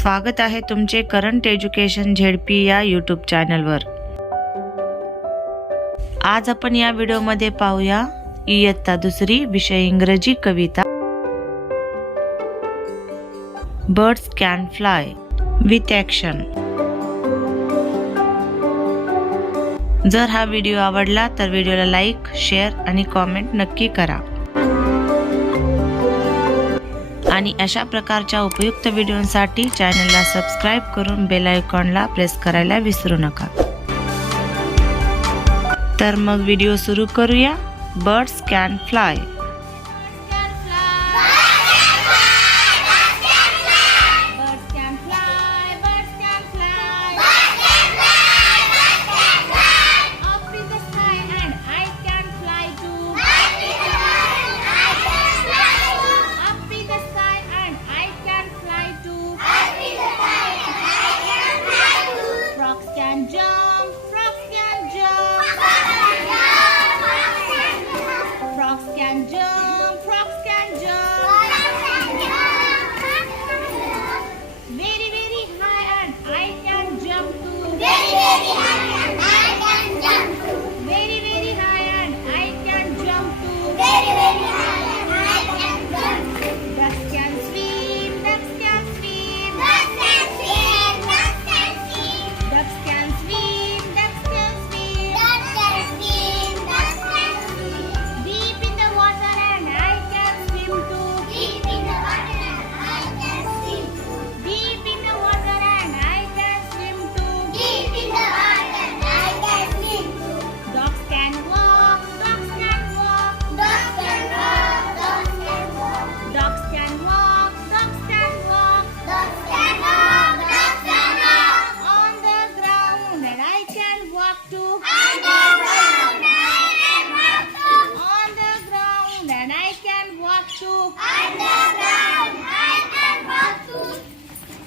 स्वागत आहे तुमचे करंट एज्युकेशन झेडपी या यूट्यूब चॅनलवर। आज आपण या व्हिडिओमध्ये पाहूया इयत्ता दुसरी विषय इंग्रजी कविता birds can fly with action. जर हा व्हिडिओ आवडला तर व्हिडिओला लाईक, शेअर आणि कॉमेंट नक्की करा आणि अशा प्रकारच्या उपयुक्त व्हिडिओंसाठी चॅनलला सबस्क्राइब करून बेल आयकॉनला प्रेस करायला विसरू नका। तर मग व्हिडिओ सुरू करूया। Birds can fly.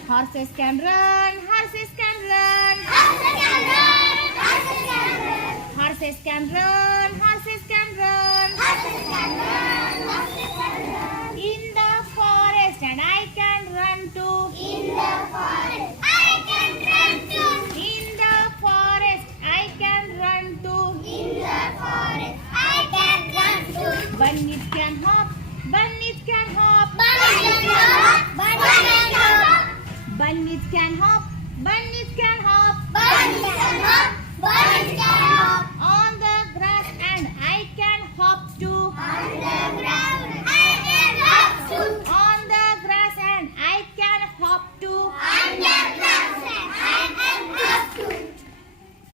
Horses can run, horses can run, horses can run, horses can run, in the forest and I can run too. In the forest I can run too. In the forest I can run too. In the forest I can run too. Bunnies can hop, bunnies can hop, bunnies can hop, bunnies can hop. Bunnies can hop, bunnies can hop, bunnies can hop, bunnies can hop.